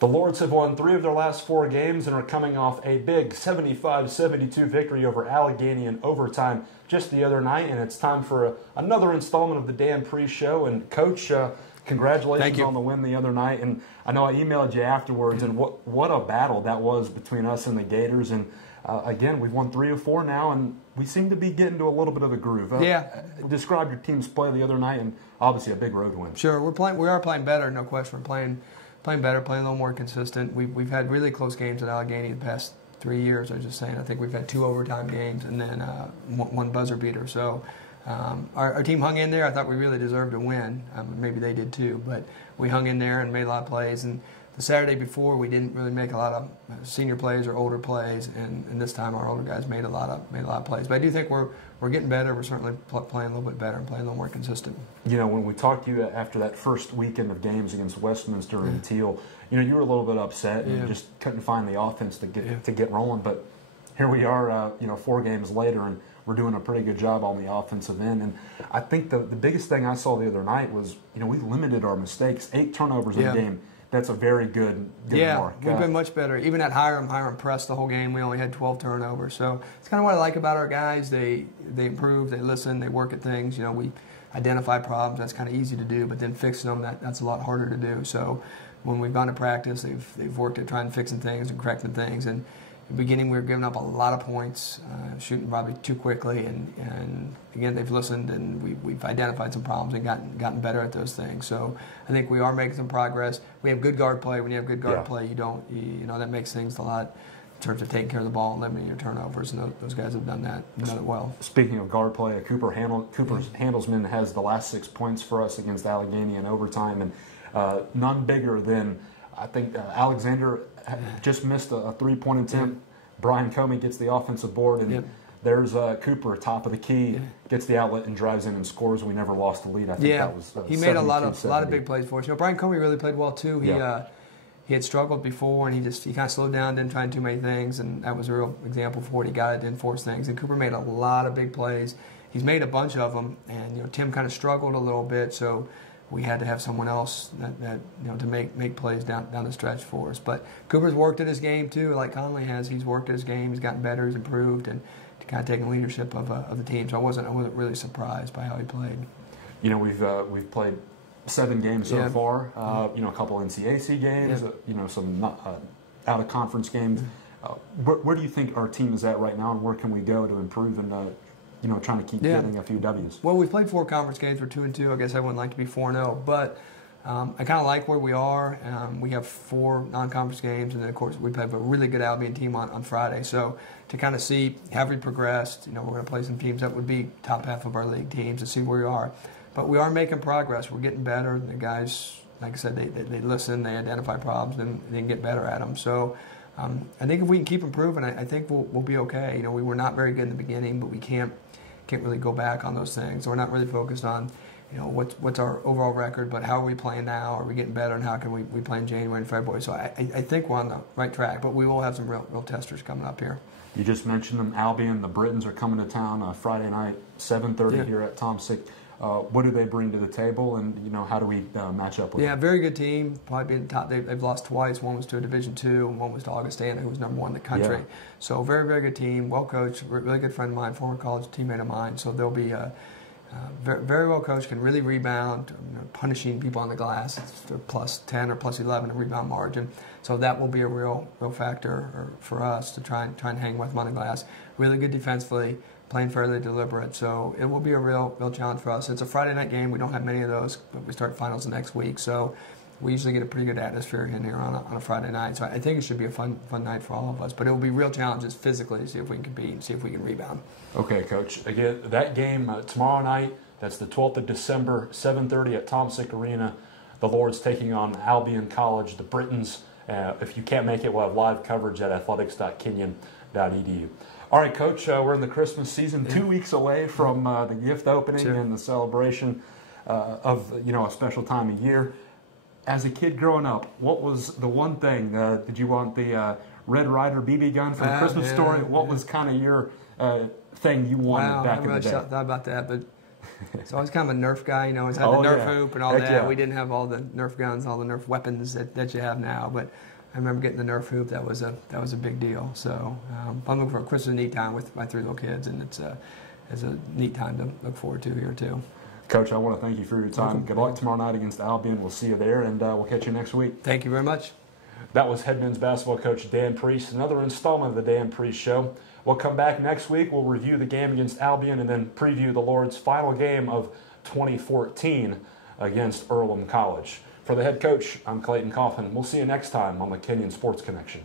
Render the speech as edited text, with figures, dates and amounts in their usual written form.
The Lords have won 3 of their last 4 games and are coming off a big 75-72 victory over Allegheny in overtime just the other night. And it's time for another installment of the Dan Pre Show. And Coach, congratulations on the win the other night. And I know I emailed you afterwards, and what a battle that was between us and the Gators. And again, we've won 3 of 4 now, and we seem to be getting to a little bit of a groove. Describe your team's play the other night, and obviously a big road win. Sure, we are playing better, no question. We're playing better, playing a little more consistent. We've had really close games at Allegheny the past 3 years. I was just saying, I think we've had 2 overtime games and then 1 buzzer beater. So our team hung in there. I thought we really deserved to win. Maybe they did too, but we hung in there and made a lot of plays. And the Saturday before, we didn't really make a lot of senior plays or older plays, and this time our older guys made a lot of plays. But I do think we're getting better. We're certainly playing a little bit better and playing a little more consistent. You know, when we talked to you after that first weekend of games against Westminster and Teal, you know, you were a little bit upset and you just couldn't find the offense to get rolling. But here we are, 4 games later, and we're doing a pretty good job on the offensive end. And I think the biggest thing I saw the other night was, we limited our mistakes. 8 turnovers in the game. That's a very good mark. We've been much better. Even at Hiram pressed the whole game. We only had 12 turnovers. So it's kind of what I like about our guys. They improve, they listen, they work at things. We identify problems. That's kind of easy to do, but then fixing them, that's a lot harder to do. So when we've gone to practice, they've worked at trying to fixing things and correcting things. And in the beginning, we were giving up a lot of points, shooting probably too quickly, and again, they've listened, and we've identified some problems and gotten better at those things. So I think we are making some progress. We have good guard play. When you have good guard play, that makes things a lot in terms of taking care of the ball and limiting your turnovers, and those guys have done that well. Speaking of guard play, Cooper's Handelsman has the last 6 points for us against Allegheny in overtime, and none bigger than, I think, Alexander just missed a 3-point attempt. Brian Comey gets the offensive board, and there's Cooper, top of the key, gets the outlet and drives in and scores. We never lost the lead. I think that was he made a lot of big plays for us. Brian Comey really played well too. He had struggled before, and he kind of slowed down, didn't try and do many things, and that was a real example for what he got. It didn't force things. And Cooper made a lot of big plays. He's made a bunch of them, and Tim kind of struggled a little bit, so we had to have someone else that to make plays down the stretch for us. But Cooper's worked at his game too, like Conley has. He's worked at his game. He's gotten better. He's improved, and kind of taking leadership of the team. So I wasn't really surprised by how he played. We've played 7 games so far. A couple NCAC games. Some out of conference games. Where do you think our team is at right now, and where can we go to improve and trying to keep getting a few W's? Well, we've played 4 conference games. We're 2-2. I guess I wouldn't like to be 4-0, but I kind of like where we are. We have 4 non-conference games, and then, of course, we play a really good Albion team on Friday. So to kind of see, have we progressed? We're going to play some teams that would be top half of our league teams to see where we are. But we are making progress. We're getting better. The guys, like I said, they listen, they identify problems, and they can get better at them. So I think if we can keep improving, I think we'll be okay. We were not very good in the beginning, but we can't really go back on those things. So we're not really focused on, what's our overall record, but how are we playing now? Are we getting better, and how can we play in January and February? So I think we're on the right track, but we will have some real testers coming up here. You just mentioned them, Albion. The Britons are coming to town Friday night, 7:30 here at Tomsic. What do they bring to the table, and how do we match up with them? Yeah, very good team. Probably be the top. They've lost twice. One was to a Division II, and one was to Augustana, who was #1 in the country. So very, very good team. Well coached. Really good friend of mine, former college teammate of mine. So they'll be very, very well coached. Can really rebound, punishing people on the glass. It's +10 or +11 in rebound margin. So that will be a real factor for us to try and hang with them on the glass. Really good defensively. Playing fairly deliberate, so it will be a real challenge for us. It's a Friday night game. We don't have many of those, but we start finals the next week, so we usually get a pretty good atmosphere in here on a Friday night. So I think it should be a fun night for all of us. But it will be real challenges physically to see if we can compete and see if we can rebound. Okay, Coach. Again, that game tomorrow night. That's the 12th of December, 7:30 at Tomsic Arena. The Lords taking on Albion College, the Britons. If you can't make it, we'll have live coverage at athletics.kenyon.edu. All right, Coach, we're in the Christmas season, 2 weeks away from the gift opening and the celebration of a special time of year. As a kid growing up, what was the one thing? Did you want the Red Ryder BB gun from Christmas Story? What was kind of your thing you wanted back in the day? I haven't really thought about that, but So I was kind of a Nerf guy, It's had Oh, the Nerf yeah. hoop and all Heck that. yeah. We didn't have all the Nerf guns, all the Nerf weapons that you have now, but I remember getting the Nerf hoop. That was a big deal. So I'm looking for Christmas is a neat time with my 3 little kids, and it's a neat time to look forward to here too. Coach, I want to thank you for your time. Welcome. Good luck tomorrow night against Albion. We'll see you there, and we'll catch you next week. Thank you very much. That was head men's basketball coach Dan Priest. Another installment of the Dan Priest Show. We'll come back next week. We'll review the game against Albion and then preview the Lord's final game of 2014 against Earlham College. For the head coach, I'm Clayton Coffin. We'll see you next time on the Kenyon Sports Connection.